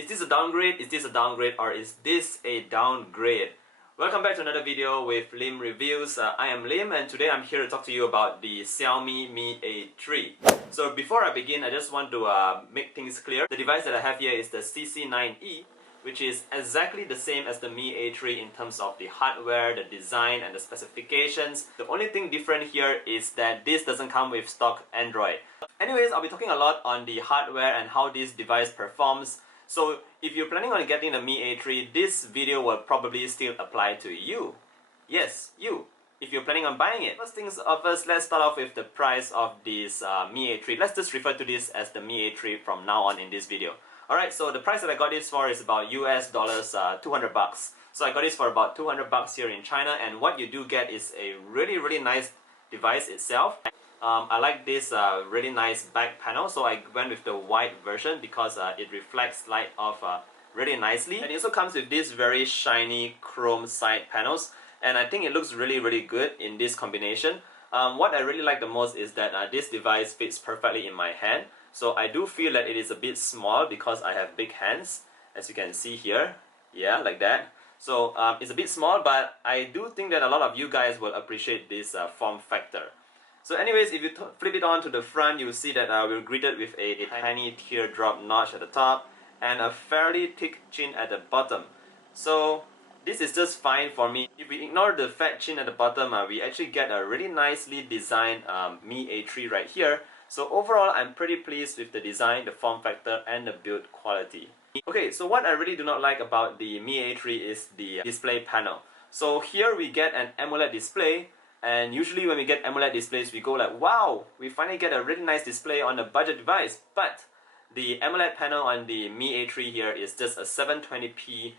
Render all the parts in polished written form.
Is this a downgrade? Is this a downgrade? Or is this a downgrade? Welcome back to another video with Lim Reviews. I am Lim and today I'm here to talk to you about the Xiaomi Mi A3. So before I begin, I just want to make things clear. The device that I have here is the CC9E, which is exactly the same as the Mi A3 in terms of the hardware, the design and the specifications. The only thing different here is that this doesn't come with stock Android. Anyways, I'll be talking a lot on the hardware and how this device performs. So if you're planning on getting the Mi A3, this video will probably still apply to you. Yes, you. If you're planning on buying it. First things first, let's start off with the price of this Mi A3. Let's just refer to this as the Mi A3 from now on in this video. Alright, so the price that I got this for is about US dollars, 200 bucks. So I got this for about 200 bucks here in China, and what you do get is a really nice device itself. I like this really nice back panel, so I went with the white version because it reflects light off really nicely. And it also comes with these very shiny chrome side panels, and I think it looks really good in this combination. What I really like the most is that this device fits perfectly in my hand. So I do feel that it is a bit small because I have big hands, as you can see here. Yeah, like that. So it's a bit small, but I do think that a lot of you guys will appreciate this form factor. So anyways, if you flip it on to the front, you'll see that we're greeted with a tiny teardrop notch at the top and a fairly thick chin at the bottom. So this is just fine for me. If we ignore the fat chin at the bottom, we actually get a really nicely designed Mi A3 right here. So overall, I'm pretty pleased with the design, the form factor and the build quality. Okay, so what I really do not like about the Mi A3 is the display panel. So here we get an AMOLED display, and usually when we get AMOLED displays, we go like, wow, we finally get a really nice display on a budget device. But the AMOLED panel on the Mi A3 here is just a 720p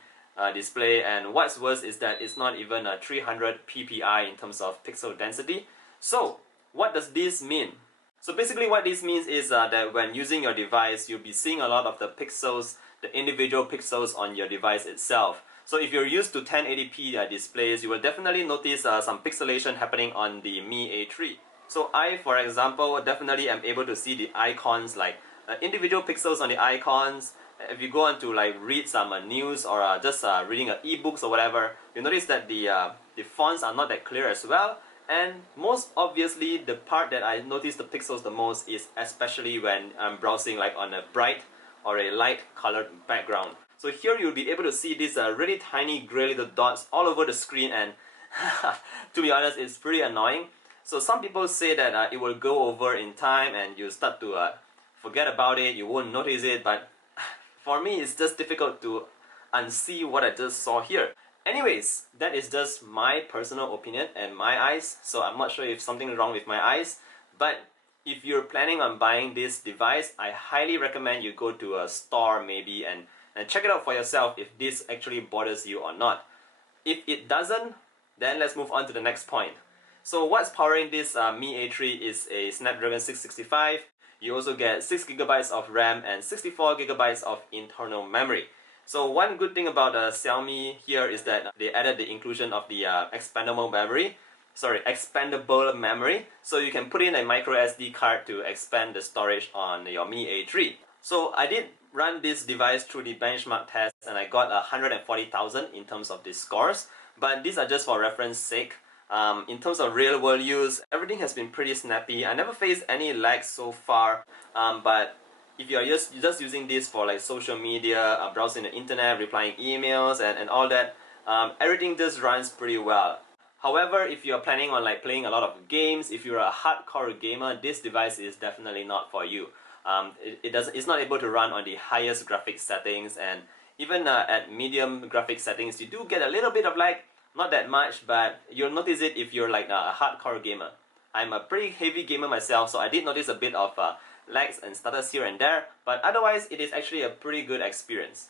display, and what's worse is that it's not even a 300 ppi in terms of pixel density. So what does this mean? So basically what this means is that when using your device, you'll be seeing a lot of the pixels, the individual pixels on your device itself. So if you're used to 1080p displays, you will definitely notice some pixelation happening on the Mi A3. So I, for example, definitely am able to see the icons, like individual pixels on the icons. If you go on to like read some news or just reading e-books or whatever, you notice that the fonts are not that clear as well. And most obviously, the part that I notice the pixels the most is especially when I'm browsing like on a bright or a light colored background. So here you'll be able to see these really tiny gray little dots all over the screen, and to be honest, it's pretty annoying. So some people say that it will go over in time and you start to forget about it, you won't notice it, but for me it's just difficult to unsee what I just saw here. Anyways, that is just my personal opinion and my eyes, so I'm not sure if something's wrong with my eyes. But if you're planning on buying this device, I highly recommend you go to a store maybe and check it out for yourself if this actually bothers you or not. If it doesn't, then let's move on to the next point. So what's powering this Mi A3 is a Snapdragon 665. You also get 6GB of RAM and 64GB of internal memory. So one good thing about Xiaomi here is that they added the inclusion of the expandable memory. So you can put in a micro SD card to expand the storage on your Mi A3. So I did run this device through the benchmark test and I got 140,000 in terms of the scores. But these are just for reference sake. In terms of real world use, everything has been pretty snappy. I never faced any lag so far, but if you're just using this for like social media, browsing the internet, replying emails and all that, everything just runs pretty well. However, if you're planning on like playing a lot of games, if you're a hardcore gamer, this device is definitely not for you. It's not able to run on the highest graphics settings, and even at medium graphics settings, you do get a little bit of lag, not that much, but you'll notice it if you're like a hardcore gamer. I'm a pretty heavy gamer myself, so I did notice a bit of lags and stutters here and there, but otherwise it is actually a pretty good experience.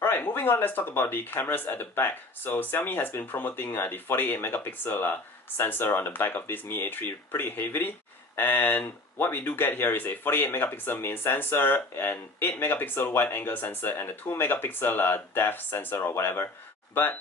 Alright, moving on, let's talk about the cameras at the back. So Xiaomi has been promoting the 48 megapixel sensor on the back of this Mi A3 pretty heavily. And what we do get here is a 48 megapixel main sensor, an 8 megapixel wide angle sensor, and a 2 megapixel depth sensor or whatever. But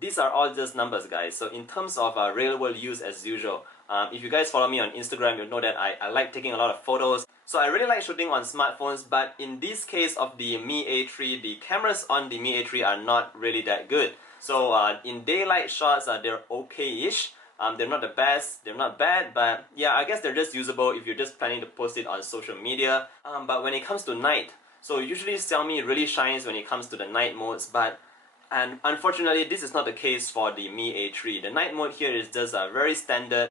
these are all just numbers, guys. So in terms of real world use as usual, if you guys follow me on Instagram, you'll know that I like taking a lot of photos. So I really like shooting on smartphones, but in this case of the Mi A3, the cameras on the Mi A3 are not really that good. So in daylight shots, they're okay-ish. They're not the best, they're not bad, but yeah, I guess they're just usable if you're just planning to post it on social media. But when it comes to night, so usually Xiaomi really shines when it comes to the night modes, but and unfortunately this is not the case for the Mi A3. The night mode here is just very standard.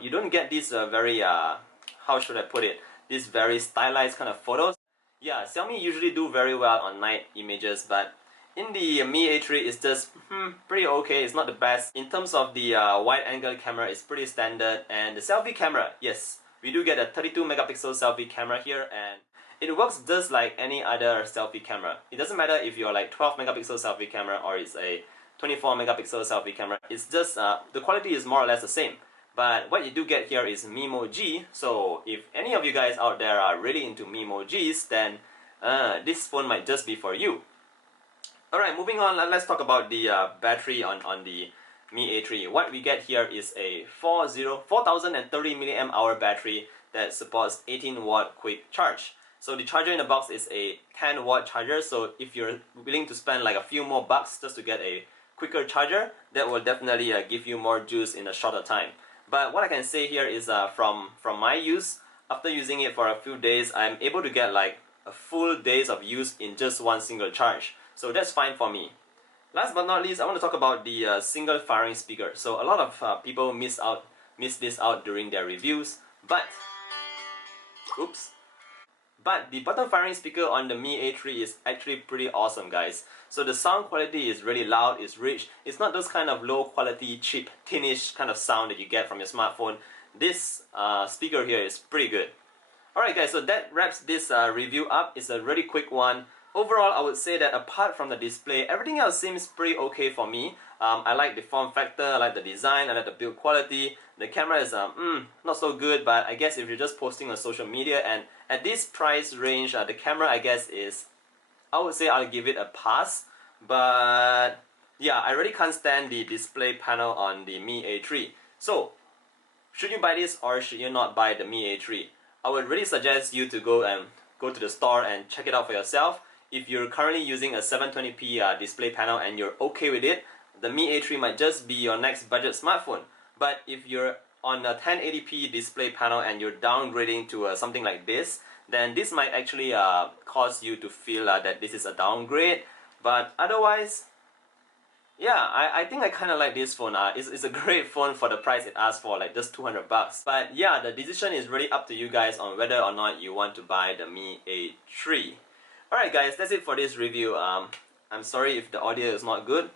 You don't get this very, how should I put it, these very stylized kind of photos. Yeah, Xiaomi usually do very well on night images, but in the Mi A3 it's just pretty okay. It's not the best. In terms of the wide angle camera, it's pretty standard, and the selfie camera, yes, we do get a 32 megapixel selfie camera here, and it works just like any other selfie camera. It doesn't matter if you're like 12 megapixel selfie camera or it's a 24 megapixel selfie camera. It's just the quality is more or less the same. But what you do get here is Memoji. So if any of you guys out there are really into Memojis, then this phone might just be for you. Alright, moving on, let's talk about the battery on the Mi A3. What we get here is a 4030 mAh battery that supports 18 watt quick charge. So the charger in the box is a 10 watt charger, so if you're willing to spend like a few more bucks just to get a quicker charger, that will definitely give you more juice in a shorter time. But what I can say here is from my use, after using it for a few days, I'm able to get like a full days of use in just one single charge. So that's fine for me. Last but not least, I want to talk about the single firing speaker. So a lot of people miss this out during their reviews, but the bottom firing speaker on the Mi A3 is actually pretty awesome, guys. So the sound quality is really loud, it's rich. It's not those kind of low quality, cheap, tinish kind of sound that you get from your smartphone. This speaker here is pretty good. Alright guys, so that wraps this review up. It's a really quick one. Overall, I would say that apart from the display, everything else seems pretty okay for me. I like the form factor, I like the design, I like the build quality. The camera is not so good, but I guess if you're just posting on social media, and at this price range, the camera I guess is, I would say I'll give it a pass. But yeah, I really can't stand the display panel on the Mi A3. So, should you buy this or should you not buy the Mi A3? I would really suggest you to go to the store and check it out for yourself. If you're currently using a 720p display panel and you're okay with it, the Mi A3 might just be your next budget smartphone. But if you're on a 1080p display panel and you're downgrading to something like this, then this might actually cause you to feel that this is a downgrade. But otherwise, yeah, I think I kind of like this phone. It's a great phone for the price it asks for, like just 200 bucks. But yeah, the decision is really up to you guys on whether or not you want to buy the Mi A3. Alright guys, that's it for this review. I'm sorry if the audio is not good.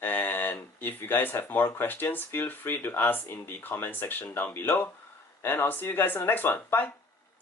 And if you guys have more questions, feel free to ask in the comment section down below. And I'll see you guys in the next one. Bye!